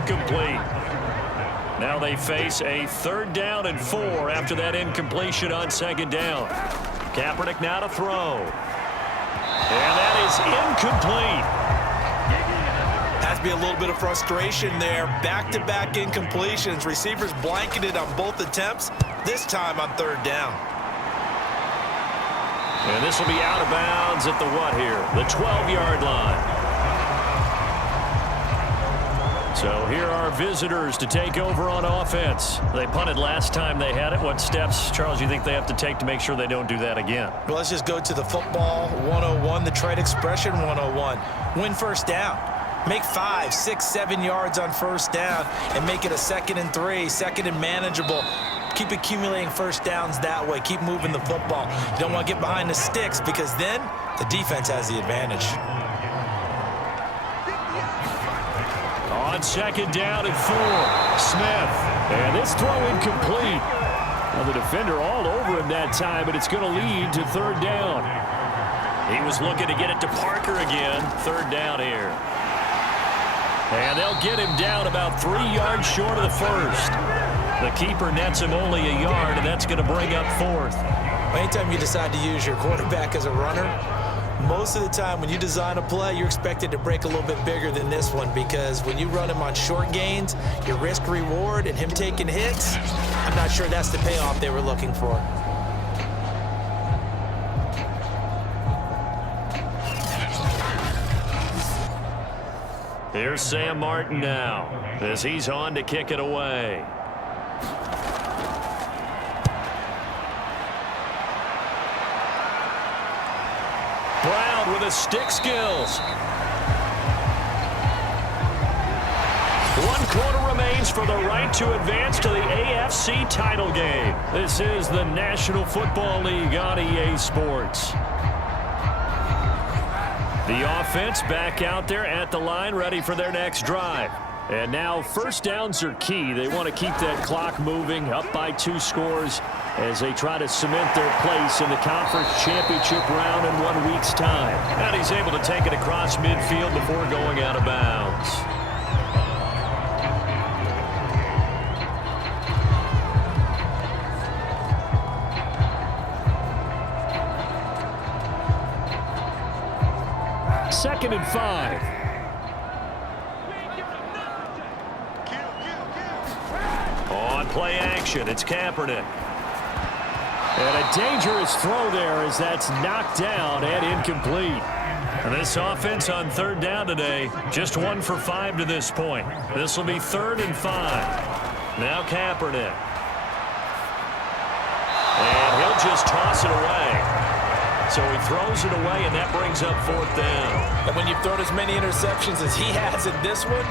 incomplete. Now they face a 3rd down and 4 after that incompletion on 2nd down. Kaepernick now to throw. And that is incomplete. Has to be a little bit of frustration there. Back-to-back incompletions. Receivers blanketed on both attempts, this time on 3rd down. And this will be out of bounds at the what here? The 12-yard line. So here are visitors to take over on offense. They punted last time they had it. What steps, Charles, you think they have to take to make sure they don't do that again? Well, let's just go to the football 101, the trade expression 101. Win 1st down. Make 5, 6, 7 yards on 1st down and make it a 2nd and 3, 2nd and manageable. Keep accumulating 1st downs that way. Keep moving the football. You don't want to get behind the sticks because then the defense has the advantage. On 2nd down and 4, Smith. And this throw incomplete. Well, the defender all over him that time, but it's going to lead to 3rd down. He was looking to get it to Parker again. 3rd down here. And they'll get him down about 3 yards short of the 1st. The keeper nets him only a yard, and that's going to bring up 4th. Anytime you decide to use your quarterback as a runner, most of the time when you design a play, you're expected to break a little bit bigger than this one because when you run him on short gains, your risk-reward and him taking hits, I'm not sure that's the payoff they were looking for. Here's Sam Martin now as he's on to kick it away. Brown with his stick skills. 1 quarter remains for the right to advance to the AFC title game. This is the National Football League on EA Sports. The offense back out there at the line, ready for their next drive. And now 1st downs are key. They want to keep that clock moving, up by 2 scores as they try to cement their place in the conference championship round in 1 week's time. And he's able to take it across midfield before going out of bounds. Second and 5. On play action, it's Kaepernick. And a dangerous throw there as that's knocked down and incomplete. And this offense on 3rd down today, just 1 for 5 to this point. This will be 3rd and 5. Now Kaepernick. And he'll just toss it away. So he throws it away, and that brings up 4th down. And when you've thrown as many interceptions as he has in this one,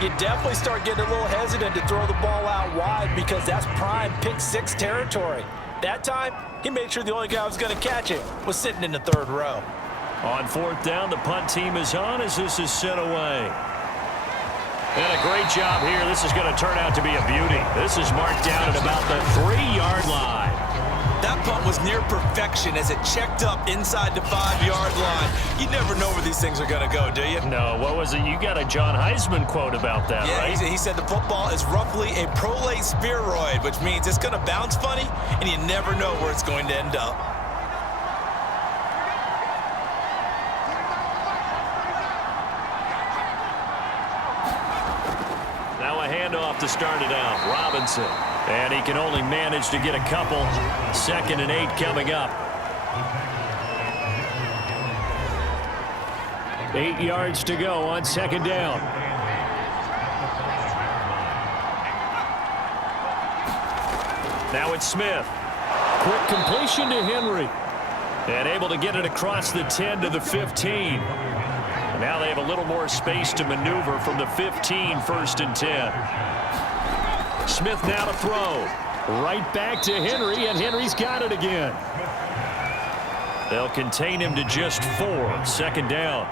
you definitely start getting a little hesitant to throw the ball out wide because that's prime pick 6 territory. That time, he made sure the only guy who was going to catch it was sitting in the 3rd row. On 4th down, the punt team is on as this is sent away. And a great job here. This is going to turn out to be a beauty. This is marked down at about the 3-yard line. That punt was near perfection as it checked up inside the 5-yard line. You never know where these things are going to go, do you? No, what was it? You got a John Heisman quote about that, yeah, right? He said the football is roughly a prolate spheroid, which means it's going to bounce funny, and you never know where it's going to end up. Now a handoff to start it out. Robinson. And he can only manage to get a couple. 2nd and 8 coming up. 8 yards to go on 2nd down. Now it's Smith. Quick completion to Henry. And able to get it across the 10 to the 15. And now they have a little more space to maneuver from the 15, 1st and 10. Smith now to throw. Right back to Henry, and Henry's got it again. They'll contain him to just 4. 2nd down.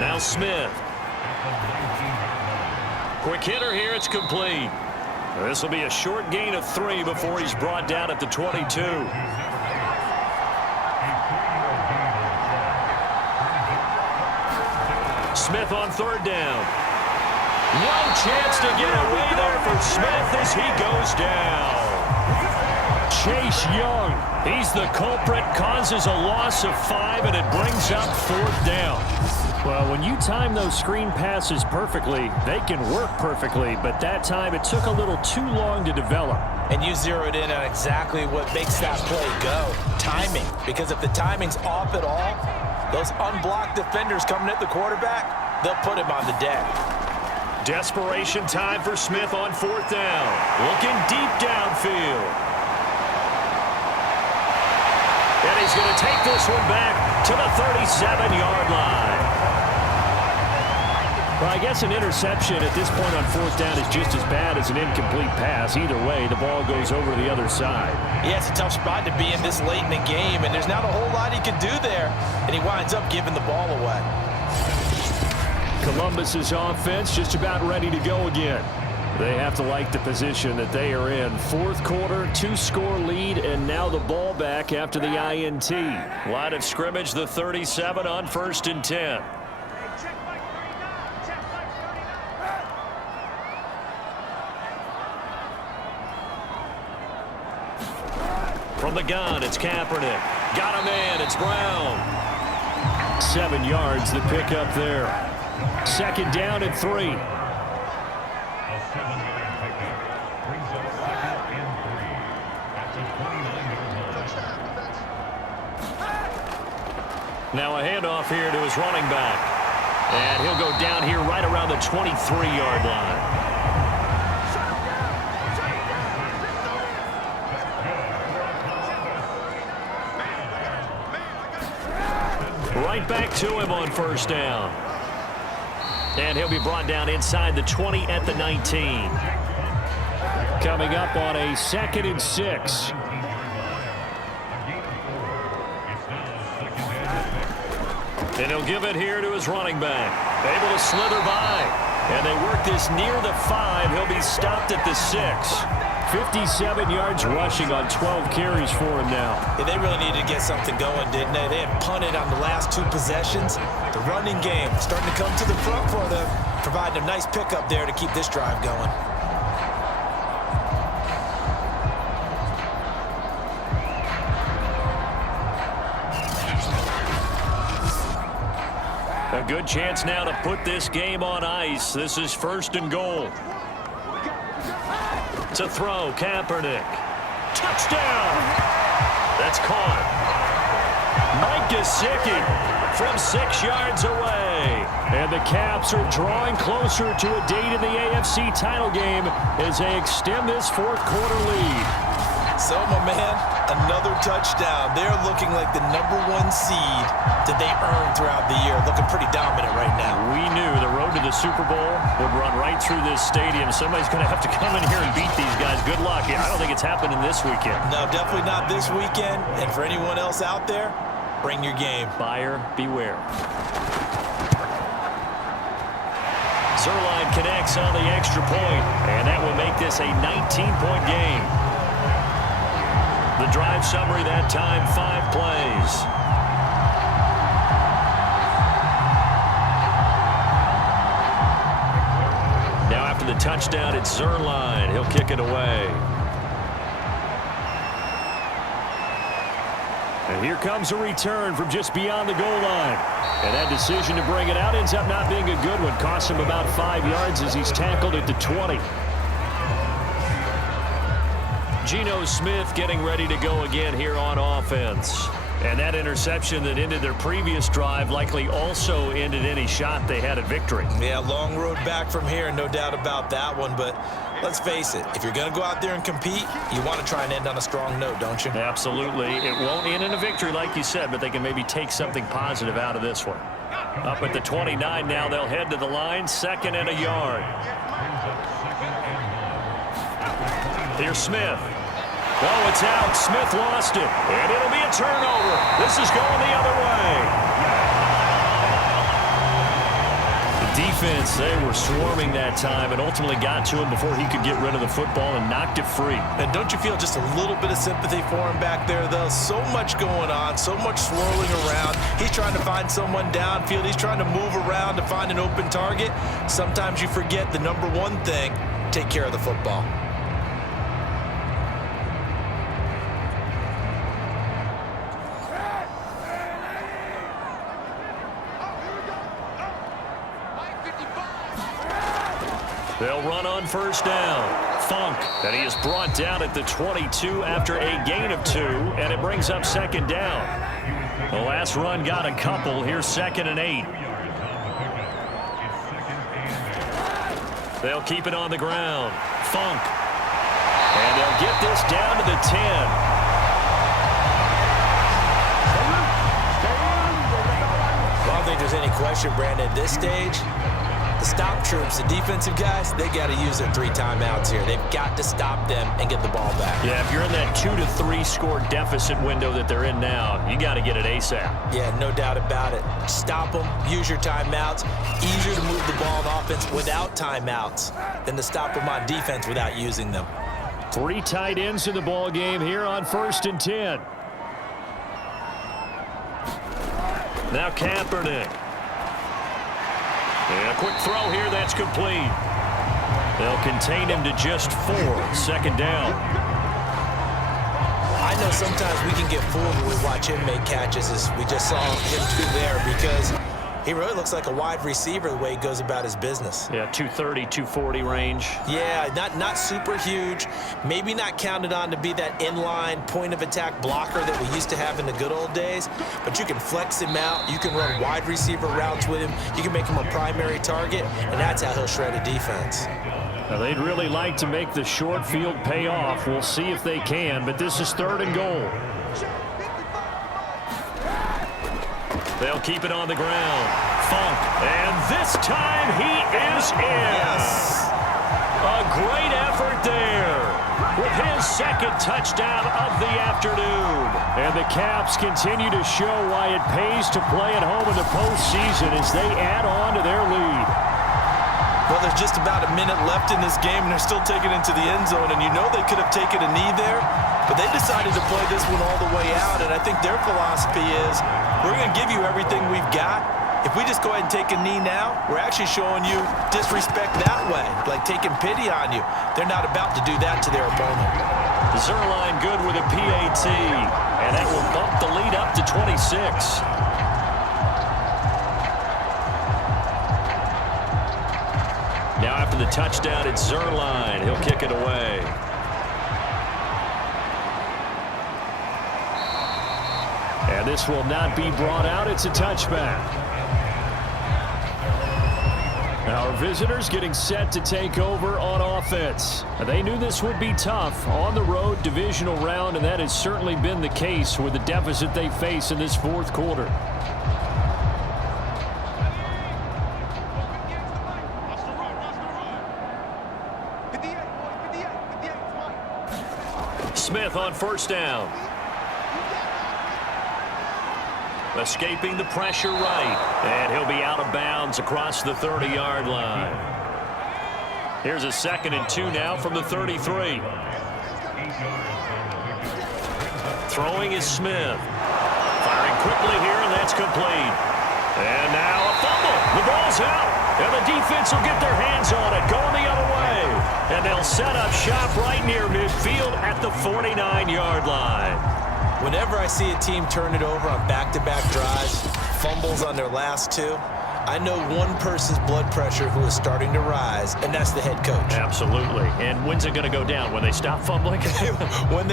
Now Smith. Quick hitter here. It's complete. This will be a short gain of 3 before he's brought down at the 22. Smith on third down. No chance to get away there for Smith as he goes down. Chase Young, he's the culprit, causes a loss of 5, and it brings up fourth down. Well, when you time those screen passes perfectly, they can work perfectly, but that time it took a little too long to develop. And you zeroed in on exactly what makes that play go. Timing. Because if the timing's off at all, those unblocked defenders coming at the quarterback, they'll put him on the deck. Desperation time for Smith on fourth down. Looking deep downfield. And he's going to take this one back to the 37-yard line. Well, I guess an interception at this point on fourth down is just as bad as an incomplete pass. Either way, the ball goes over the other side. Yeah, it's a tough spot to be in this late in the game, and there's not a whole lot he can do there, and he winds up giving the ball away. Columbus's offense just about ready to go again. They have to like the position that they are in. Fourth quarter, 2-score lead, and now the ball back after the INT. Line of scrimmage, the 37 on 1st and 10. From the gun, it's Kaepernick. Got a man, it's Brown. 7 yards, the pickup there. 2nd down and 3. Now a handoff here to his running back. And he'll go down here right around the 23-yard line. Right back to him on 1st down. And he'll be brought down inside the 20 at the 19. Coming up on a 2nd and 6. And he'll give it here to his running back. Able to slither by. And they work this near the 5. He'll be stopped at the 6. 57 yards rushing on 12 carries for him now. Yeah, they really needed to get something going, didn't they? They had punted on the last 2 possessions. The running game starting to come to the front for them, providing a nice pickup there to keep this drive going. A good chance now to put this game on ice. This is 1st and goal. To throw, Kaepernick. Touchdown! That's caught. Mike Gesicki from 6 yards away. And the Caps are drawing closer to a date in the AFC title game as they extend this 4th quarter lead. So, my man, another touchdown. They're looking like the #1 seed that they earned throughout the year. Looking pretty dominant right now. We knew the road to the Super Bowl would run right through this stadium. Somebody's going to have to come in here and beat these guys. Good luck. I don't think it's happening this weekend. No, definitely not this weekend. And for anyone else out there, bring your game. Buyer beware. Zuerlein connects on the extra point, and that will make this a 19-point game. The drive summary that time, 5 plays. Now after the touchdown, it's Zuerlein. He'll kick it away. And here comes a return from just beyond the goal line. And that decision to bring it out ends up not being a good one. Costs him about 5 yards as he's tackled at the 20. Geno Smith getting ready to go again here on offense. And that interception that ended their previous drive likely also ended any shot they had at victory. Yeah, long road back from here, no doubt about that one. But let's face it, if you're going to go out there and compete, you want to try and end on a strong note, don't you? Absolutely. It won't end in a victory like you said, but they can maybe take something positive out of this one. Up at the 29 now, they'll head to the line, 2nd and a yard. Here's Smith. Oh, it's out. Smith lost it. And it'll be a turnover. This is going the other way. Defense, they were swarming that time and ultimately got to him before he could get rid of the football and knocked it free. And don't you feel just a little bit of sympathy for him back there, though? So much going on, so much swirling around. He's trying to find someone downfield. He's trying to move around to find an open target. Sometimes you forget the number one thing, take care of the football. They'll run on first down. Funk, and he is brought down at the 22 after a gain of 2, and it brings up second down. The last run got a couple. Here's 2nd and 8. They'll keep it on the ground. Funk, and they'll get this down to the 10. I don't think there's any question, Brandon, at this stage. The stop troops, the defensive guys, they got to use their 3 timeouts here. They've got to stop them and get the ball back. Yeah, if you're in that 2 to 3 score deficit window that they're in now, you got to get it ASAP. Yeah, no doubt about it. Stop them, use your timeouts. Easier to move the ball on offense without timeouts than to stop them on defense without using them. 3 tight ends in the ball game here on 1st and 10. Now Kaepernick. And a quick throw here, that's complete. They'll contain him to just 4. 2nd down. I know sometimes we can get fooled when we watch him make catches, as we just saw him do there, because he really looks like a wide receiver the way he goes about his business. Yeah, 230, 240 range. Yeah, not super huge. Maybe not counted on to be that inline point-of-attack blocker that we used to have in the good old days, but you can flex him out. You can run wide receiver routes with him. You can make him a primary target, and that's how he'll shred a defense. Now, they'd really like to make the short field pay off. We'll see if they can, but this is 3rd and goal. They'll keep it on the ground. Funk, and this time he is in. Yes. A great effort there with his 2nd touchdown of the afternoon. And the Caps continue to show why it pays to play at home in the postseason as they add on to their lead. Well, there's just about a minute left in this game, and they're still taking it into the end zone. And you know they could have taken a knee there, but they decided to play this one all the way out. And I think their philosophy is, we're going to give you everything we've got. If we just go ahead and take a knee now, we're actually showing you disrespect that way, like taking pity on you. They're not about to do that to their opponent. Zerline good with a PAT, and that will bump the lead up to 26. Now after the touchdown, it's Zerline. He'll kick it away. And this will not be brought out. It's a touchback. Our visitors getting set to take over on offense. They knew this would be tough on the road divisional round, and that has certainly been the case with the deficit they face in this 4th quarter. Smith on first down. Escaping the pressure right. And he'll be out of bounds across the 30-yard line. Here's a 2nd and 2 now from the 33. Throwing is Smith. Firing quickly here, and that's complete. And now a fumble. The ball's out. And the defense will get their hands on it, going the other way. And they'll set up shop right near midfield at the 49-yard line. Whenever I see a team turn it over on back-to-back drives, fumbles on their last 2, I know one person's blood pressure who is starting to rise, and that's the head coach. Absolutely. And when's it going to go down? When they stop fumbling? And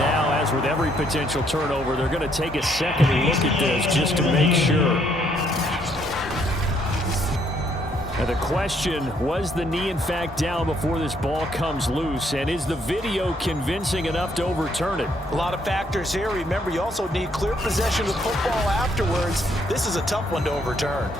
now, as with every potential turnover, they're going to take a second look at this just to make sure. Now the question, was the knee in fact down before this ball comes loose? And is the video convincing enough to overturn it? A lot of factors here. Remember, you also need clear possession of the football afterwards. This is a tough one to overturn.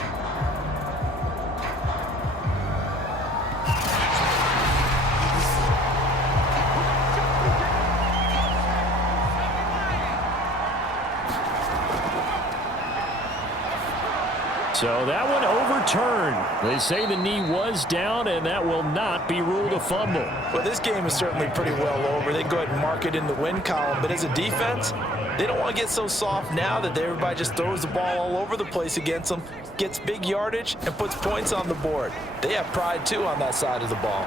So that one overturned. They say the knee was down, and that will not be ruled a fumble. Well, this game is certainly pretty well over. They can go ahead and mark it in the win column, but as a defense, they don't want to get so soft now that everybody just throws the ball all over the place against them, gets big yardage, and puts points on the board. They have pride, too, on that side of the ball.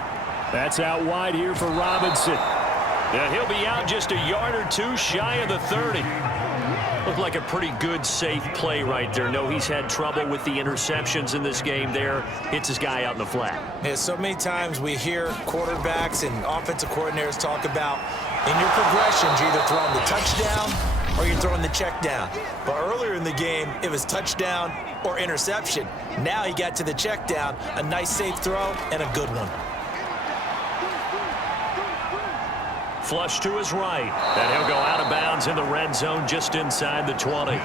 That's out wide here for Robinson. And he'll be out just a yard or two shy of the 30. Looked like a pretty good, safe play right there. No, he's had trouble with the interceptions in this game there. Hits his guy out in the flat. Yeah, so many times we hear quarterbacks and offensive coordinators talk about in your progressions, you're either throwing the touchdown or you're throwing the check down. But earlier in the game, it was touchdown or interception. Now he got to the check down, a nice safe throw, and a good one. Flush to his right, and he'll go out of bounds in the red zone just inside the 20.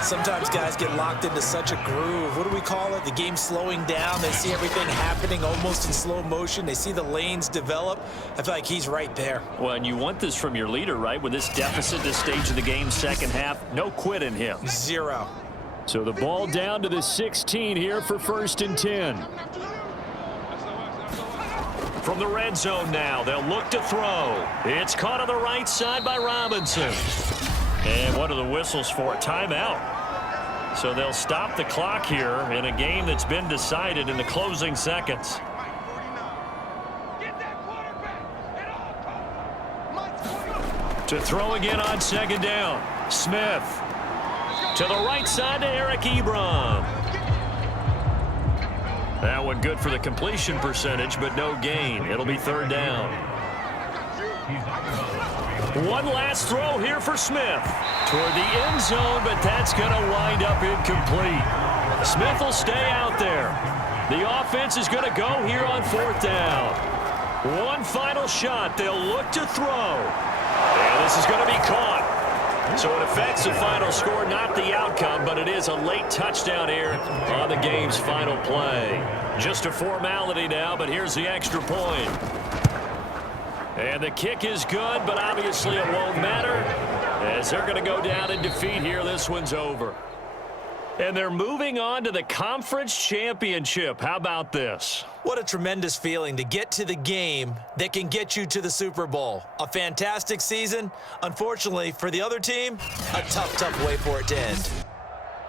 Sometimes guys get locked into such a groove. What do we call it? The game slowing down. They see everything happening almost in slow motion. They see the lanes develop. I feel like he's right there. Well, and you want this from your leader, right? With this deficit, this stage of the game, second half, no quit in him. Zero. So the ball down to the 16 here for 1st and 10. From the red zone now, they'll look to throw. It's caught on the right side by Robinson. And what are the whistles for? Timeout. So they'll stop the clock here in a game that's been decided in the closing seconds. To throw again on 2nd down. Smith. To the right side to Eric Ebron. That one good for the completion percentage, but no gain. It'll be 3rd down. One last throw here for Smith. Toward the end zone, but that's going to wind up incomplete. Smith will stay out there. The offense is going to go here on 4th down. One final shot. They'll look to throw. And this is going to be caught. So it affects the final score, not the outcome, but it is a late touchdown here on the game's final play. Just a formality now, but here's the extra point. And the kick is good, but obviously it won't matter as they're going to go down in defeat here. This one's over. And they're moving on to the conference championship. How about this? What a tremendous feeling to get to the game that can get you to the Super Bowl. A fantastic season. Unfortunately, for the other team, a tough way for it to end.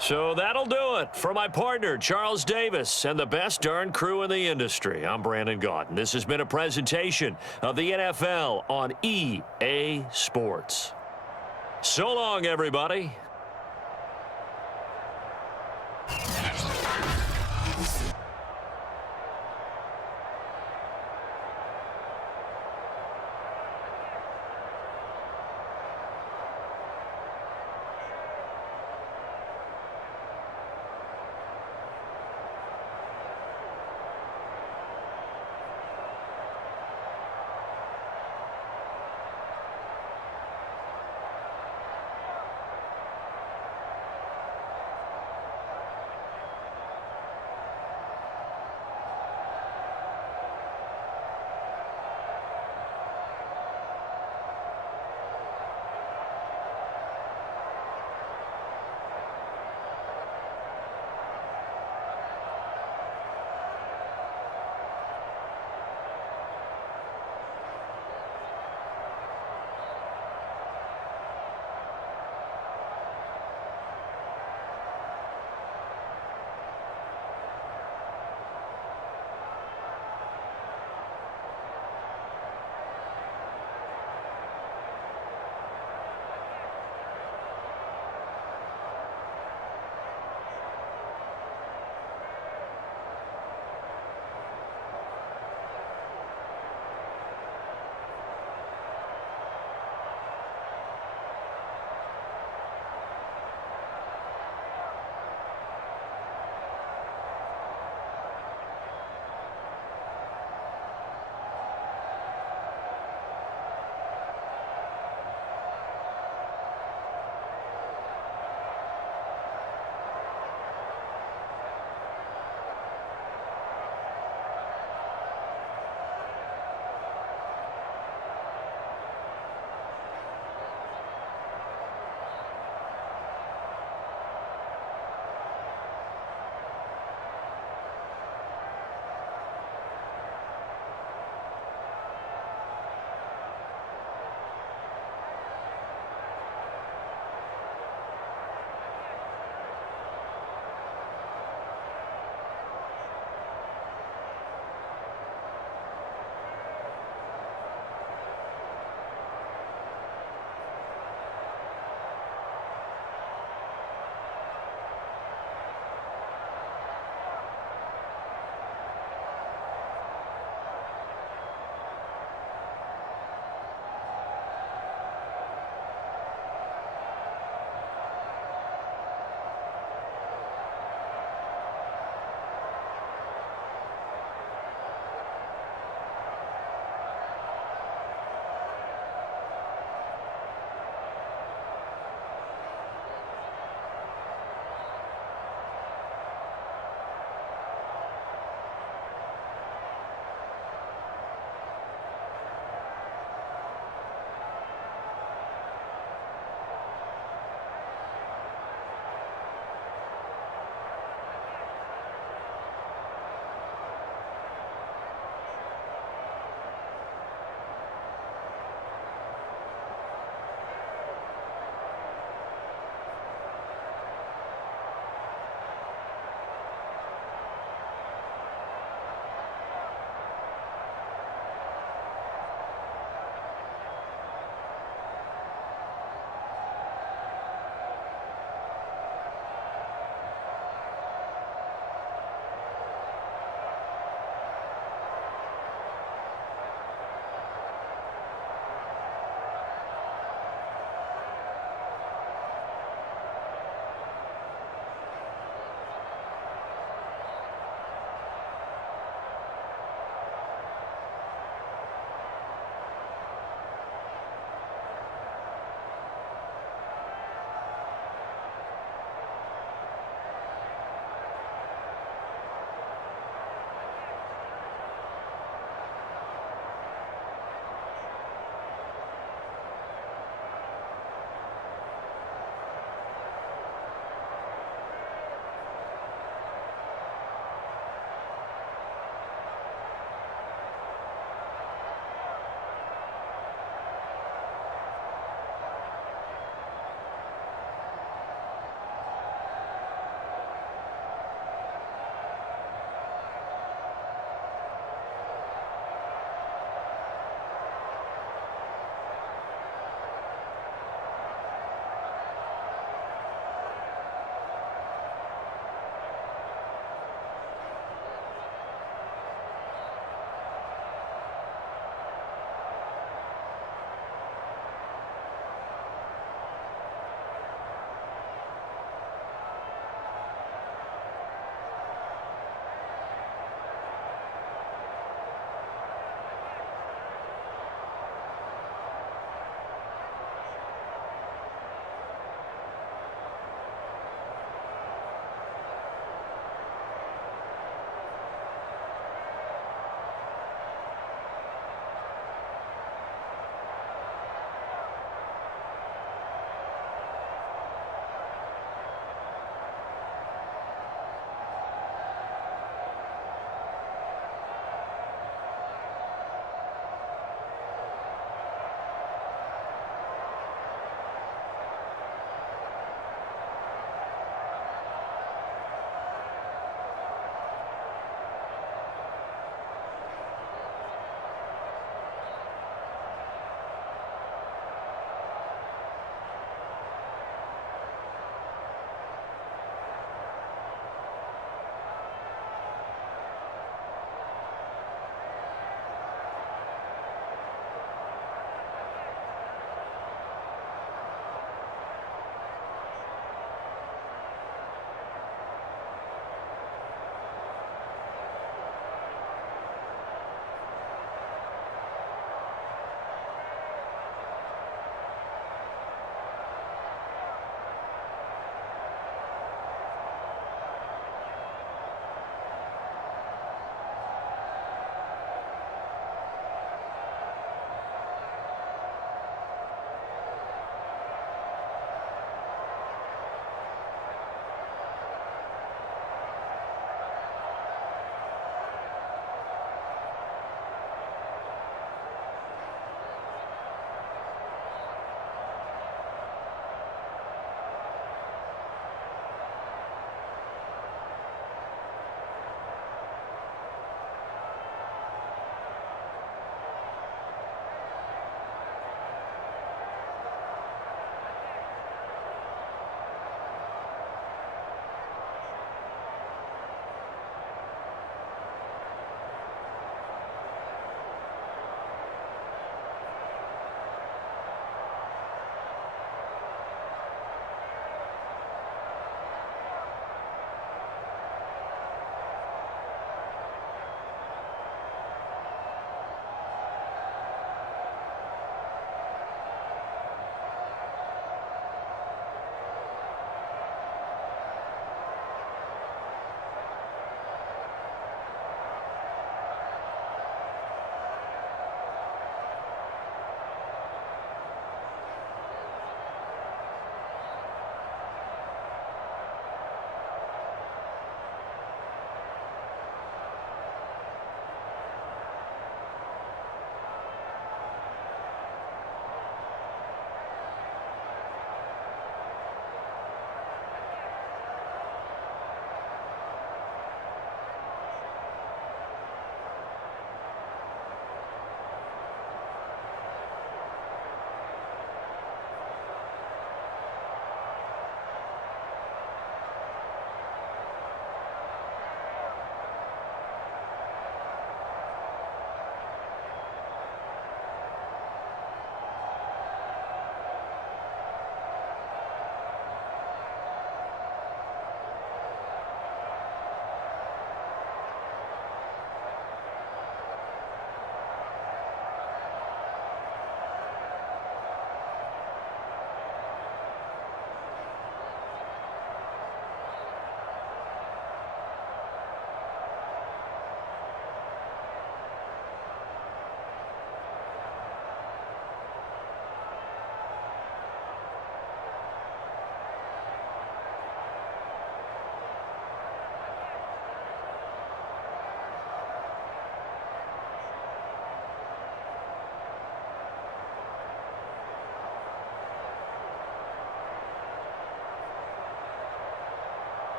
So that'll do it for my partner, Charles Davis, and the best darn crew in the industry. I'm Brandon Gaudin. This has been a presentation of the NFL on EA Sports. So long, everybody.